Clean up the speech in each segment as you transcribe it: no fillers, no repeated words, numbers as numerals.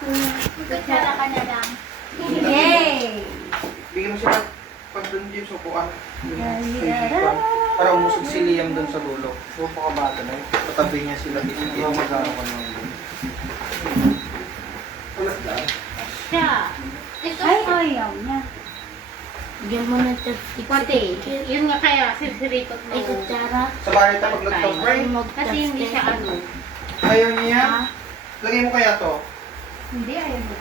Kutsara ka na lang. Yay! Bigyan mo siya pag doon yung supuan. Para umusog si Liam doon sa dulo. Huwag pa kabata na yun. Patabi niya sila bitigin. Huwag magkano ka naman doon. Ulat lang. Siya. Ito. Ay, ayaw niya. Bigyan mo na ito. Pati. Yun nga kaya, sirsirikot mo. Ay, kutsara. Sa bahay tayo pag nag-cover. Kasi hindi siya ano. Ayaw niya. Lagay mo kaya to. Hindi, ayaw niya.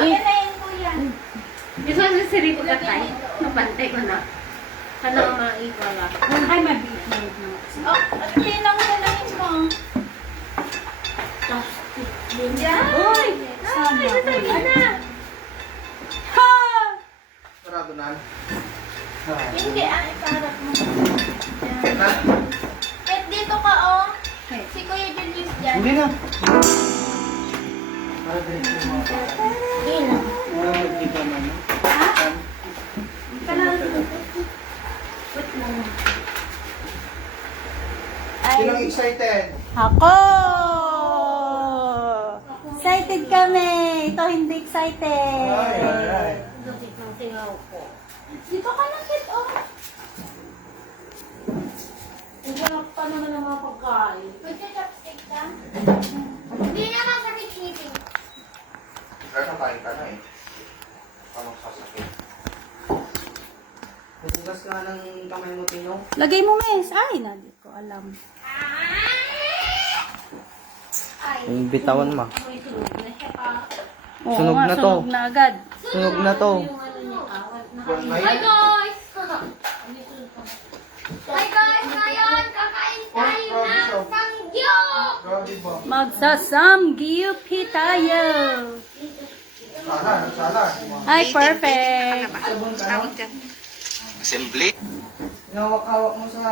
Ayan na yun, kuya. Gusto mo sirsirikot ka tayo? Napantay ko na. Kala ka maipala. Ay, mabit na yun. Oh, at tinang mo na yun mo. Yan. Uy! Ay, nasaan ka na? Ha! Sarado na. Hindi, iparap mo. Ha? Eh, dito ka, oh. Si Kuya Julius dyan. Hindi na. Para diretso mo. Hindi lang. Wala magkita na. Ha? Sinong excited? Ako! Excited kami! Ito hindi excited. Ay. Dukit ng singaw ko. Dito ka na, kid, oh. Ang sarap pa naman ng mga pagkain. Pwede chopstick ka? Hindi naman sa kitchen. Kaya kain ka na eh. Paano sasakit? Bukas ka ng kamay mo, Tino. Lagay mo, miss. Ay, hindi ko alam. Ay. Yung bitawan mo. May sunog na siya pa. Oo Sunog nga, na to. Sunog na agad. Sunog na to. Yung ano niya, awat na Hi, Hi guys! Hi guys! Ngayon, kakain tayo ng sangyup! Grabe ba? Magsasamgyupi tayo. Sala. Ay, perfect. Sabon ka, no? Assembly. Hawak-hawak mo sa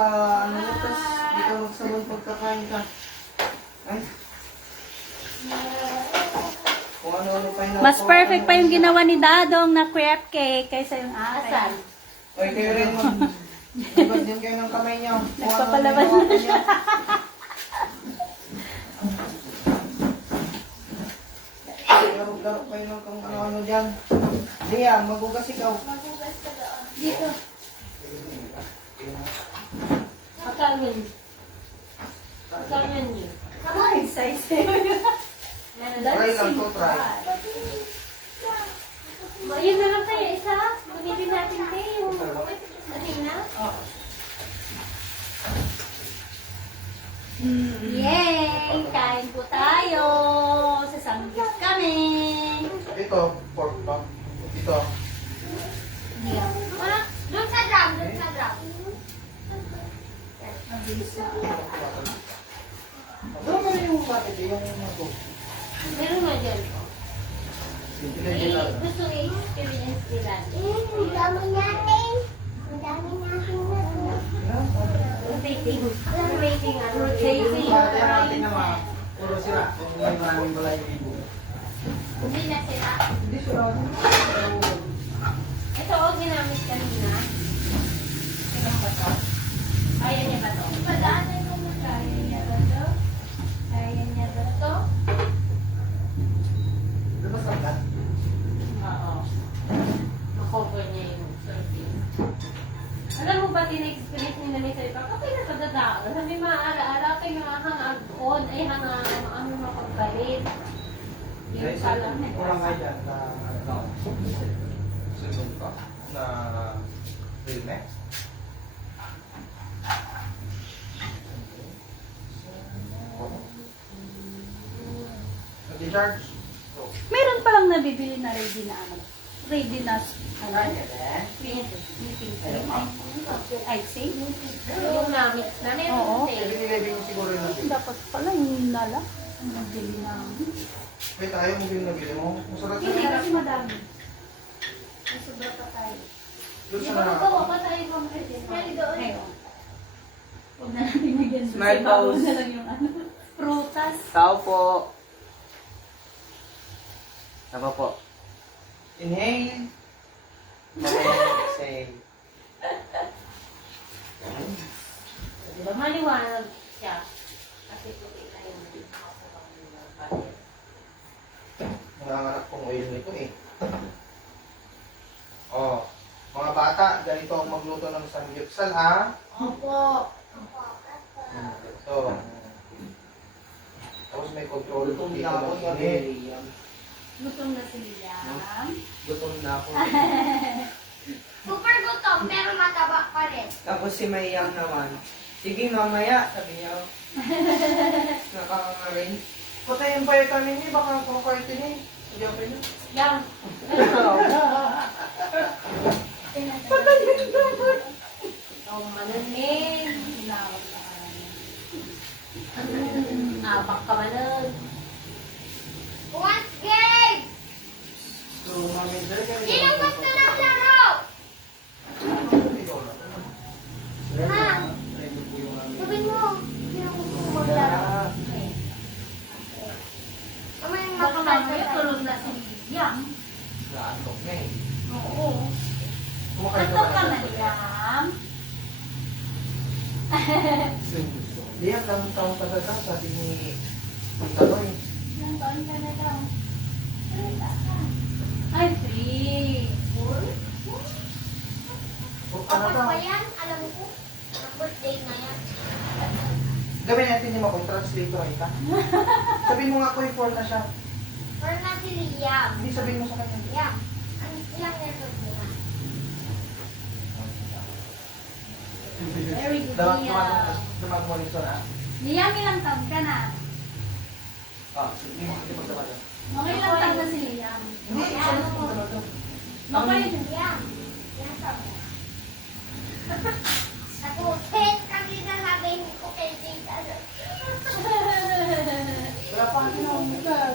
ano mo, tapos dito magsabon pagkakain ka. Ay. Kung ano-ano pa yung Mas perfect pa yung ginawa ni Dadong na crepe cake kaysa yung akin. Oy, kayo rin mo. Hugas din kayo ng kamay niyo. Kung Nagpapalaban ano-ano yung na hawakan niyo. Garok-garok kayo ng kung ano-ano dyan. Liam, magugas ikaw. Dito. Pagkain. Pagkain niyo. Ay, size. Try lang to, try. Yun na lang tayo, isa. Gunitin natin kayo. Ating na? Yay! Kain po tayo. Sasamgyup kami. Ito, pork pa. Ito. Wala. Doon sa drum, doon sa drum. Ano ba yung bakit yung ano? Meron nga dyan. Pinagyan Gusto i-experience nila. Ang dami natin. Ang dami natin na. Rotating. Rotating. Rotating. natin naman. Puro sila. Kung may maraming balay yung ibo. Hindi na sila. Hindi sila. Ito o ginamit kanina. Tingnan ba ito? Kaya niya ba ito? Padaanan mo mo. Kaya niya ba ito? Kaya niya ba ito? Di ba sangkat? Oo. Makover niya yung surface. Alam mo ba, tina-experience nila ni Sarita? Kapag nakadadaan, sabi maaala-ala kayo nga hang-on, ay hang-ano mapagbalit. Yung pala. Kurang kayo dyan na ano? Silong ka? Na filme? Nag-charge? Meron palang nabibili na ready na ano. Ready na meeting cream. I see. Yung namix na meron. Oo. Pinilibig mo siguro yun natin. Dapat pala yung nala. Ang nabili namin. May tayo mo yung nabili mo. Masarap Hindi yun. kasi madami. May sobra pa tayo. Doon Di sa ba magawa pa tayo from Kaya doon. Ngayon. Huwag na natin bigyan doon. Smile Sa babaw pose. na lang yung ano. Prutas. Tao po. Tama po. Inhale. Exhale. Di ba maliwanag siya? Kasi puti na yung pader. Sal, ah? Opo. Ito. Tapos may control ko dito ng init. Gutom na si Liam. Gutom na ako. Super gutom, pero mataba pa rin. Tapos si Mayang naman, sige mamaya, sabi niya. Nakaka-rin. Patayin pa yung kami niya, baka kumakaitin eh. Hindi ako yun. Yang. Oh, manamig. Tinawag na kami. Abak ka manan. What game? So, mami, dali ka Sino gusto ng laro? Ha? Sabihin mo, sino gusto maglaro? Kamay yung Baka mamaya makamay tulog na si Liam. Naantok na eh. Oo. Kumakain Antok ka na, Liam. Liam, lamang taong talaga, sabi ni Tita Roy. Ilang taon ka na daw? Ay, 3. Huwag ka na Apat ba? pa yan, alam ko. Ang birthday na yan. Gawin natin yung makong translator, ita. Sabihin mo nga ko, 4 na siya. Or na si Liam. Hindi sabihin mo sa kanya. Liam. Ang ilang years mo na? Very good, Liam. Damag mo rin na. Liam, ilang taon ka na? Ah, sige, hindi magdamag. Mga ilang taon na si Liam? Hindi, isa na po talaga. Mga Liam. Liam sa mo. Ako, kasi nasabihin ko kay Tita. Wala pa kasi na umugan.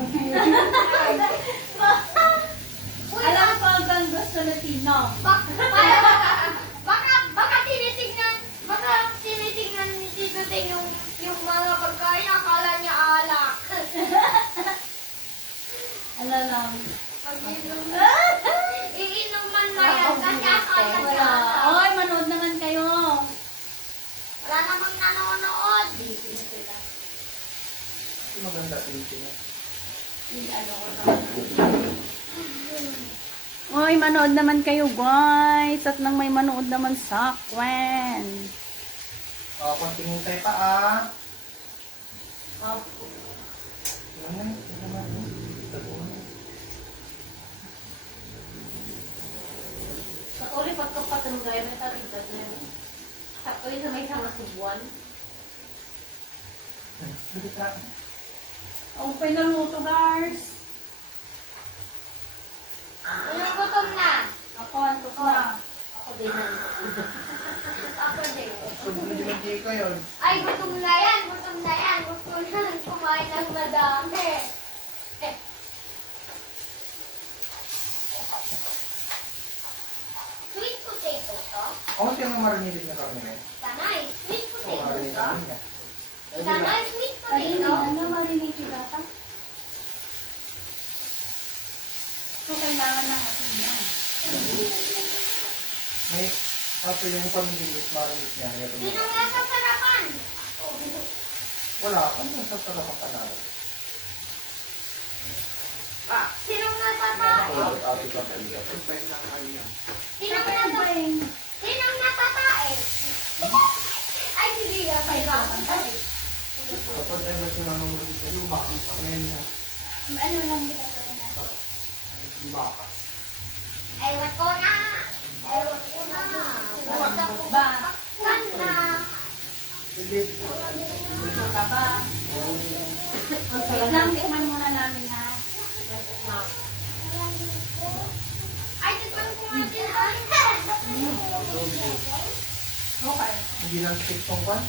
Alam ko hanggang gusto na Tino. Baka tinitignan ni Tito Ting yung mga pagkain, akala niya alak. Alam lang. Iinuman na yan kasi akala niya Wala. alak. Oy, manood naman kayo. Wala namang nanonood. Maganda din sila. Oy, manood naman kayo, guys. At nang may manood naman sa Quen. Oh, konting hintay pa ah. Opo. Yan, ito naman. Sa uli pagkapatunggay, may tatigat na yun. Sakto yun sa may sama subuan. Bilit na. Okay na luto, guys. Ilang gutom na? Ako, antok na. Ako din na. Ako din. So, hindi mag-ika yun. Ay, gutom na yan, gutom na yan. Gusto na kumain ng madami. Sweet potato to? Ako siyang marinilid na kami eh. Tanay, sweet Oo, potato marinilid to? niya. Tanay, sweet Ayun, potato? ano marinig kita pa? So, kailangan ng asin yan. May, ato yung pamililit, marinilid niya. Sino nga sa sarapan? Wala, ano yung sasarap ang kanalo? Sino nga sa tae? Tulad ate ka pa ito. Sino nga sa Sino nga sa tae? Ay, hindi nga sa Kapag ever sinama mo dito, lumakas. Ngayon na. Ano lang kita sa na? Lumakas. Ewan ko na. Ewan ko na. Basta ko Ba? na. Hindi. Gusto ka ba? Wait lang, tikman muna namin ha. Ay, tikman ko nga din. Okay. Hindi lang stick tong pan.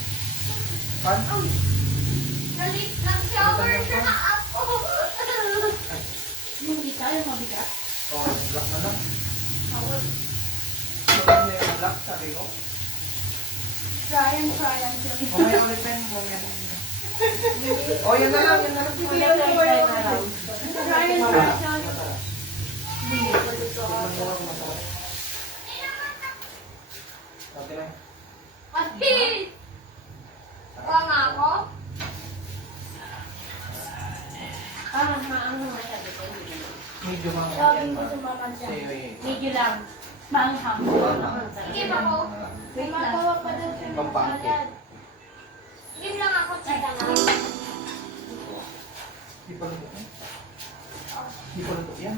Pan? Nag-shower na ako. Yung isa, yung mabigat. Oo, black na lang. Maganda yung black, sabi ko. Try and try. Mamaya ulit pen, mamaya ulit. Oh, yun na lang, yun na lang. Try and try. Okay lang. Ati! Wala nga ako? Parang maanong masyado ko. Medyo mga Sabi yan ko ba? sumama dyan. Sige. Medyo lang. Manghang. Sige pa po. May magawa pa doon sa mga Pampangkit. salad. Yun lang ako sa tanong. Di pa luto yan? Di pa luto yan?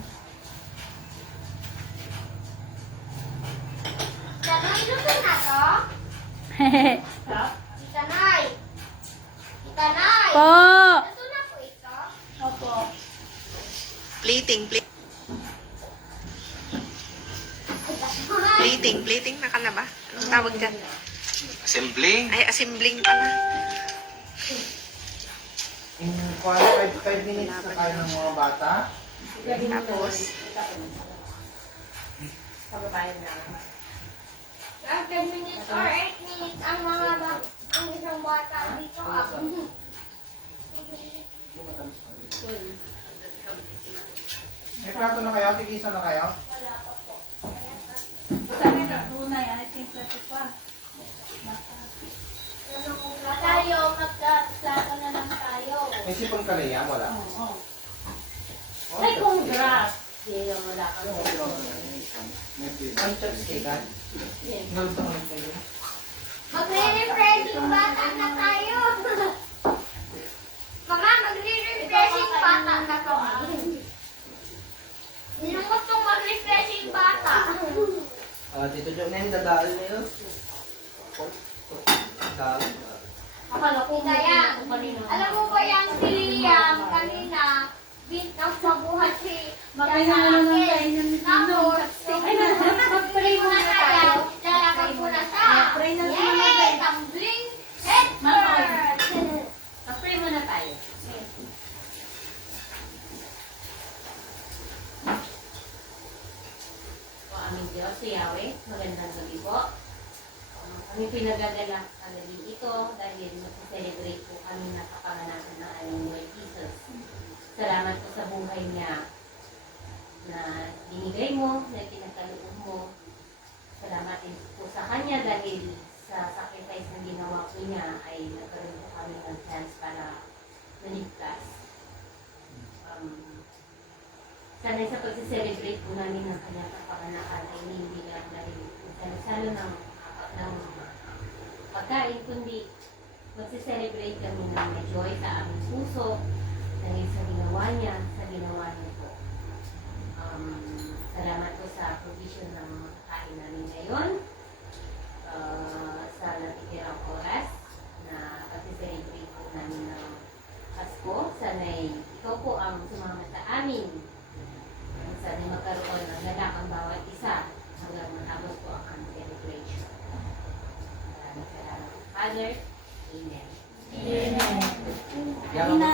Tanay, luto na to? Tanay. Tanay. Po! Luto na po ito? Opo. Plating na ka na ba? Anong tawag dyan? Assembling. Ay, assembling pala. In 5 minutes na tayo ng mga bata. Tapos, After minutes or 8 minutes ang mga ang isang bata dito ako. May plato na kayo? Tigisa na kayo? Sabi ka, una yan. I think that's pa. Tayo, magkaplato na lang tayo. May sipon ka rin yan? Wala. Oo. Ay, congrats! Hindi yung wala ka. Ang chopstick ka? Naluto mo ito yun? Magre-refreshing bata na tayo. Mama, magre-refreshing bata na to. Sino gustong mag-refreshing bata? Tito Jonel, dadaan na yun. Dadaan. Akala ko Kaya, kanina. alam mo ba yan si Liam kanina, nagpabuhat si Magkailangan naman tayo ng Tapos, Mag-pray muna tayo. lalakad ko na siya. Pray na Yay! naman. Tumbling headfirst! Mag-pray muna tayo. O aming Diyos, si Yahweh, magandang gabi po. Kami pinagagalak sa gabi ito dahil mag-celebrate po kami na kapanganakan ng aming Lord Jesus. Salamat po sa buhay niya na binigay mo, na pinagkaloob mo. Salamat din po sa kanya dahil sa sacrifice na ginawa po niya ay nagkaroon po kami ng chance para maligtas. Sanay sa pag-celebrate po namin ng kanyang kapanganakan ay hindi lang dahil salo ng pagkain, kundi mag-celebrate kami ng may joy sa aming puso dahil sa ginawa niya, sa ginawa niya po. Salamat po sa provision ng makakain namin ngayon. Sa natitirang oras na pag-celebrate po namin ng Pasko. Sana'y ikaw po ang sumama sa amin. Sana'y magkaroon ng ganak ang bawat isa hanggang matapos po ang aming celebration. Maraming salamat, Father. Amen. Yan ang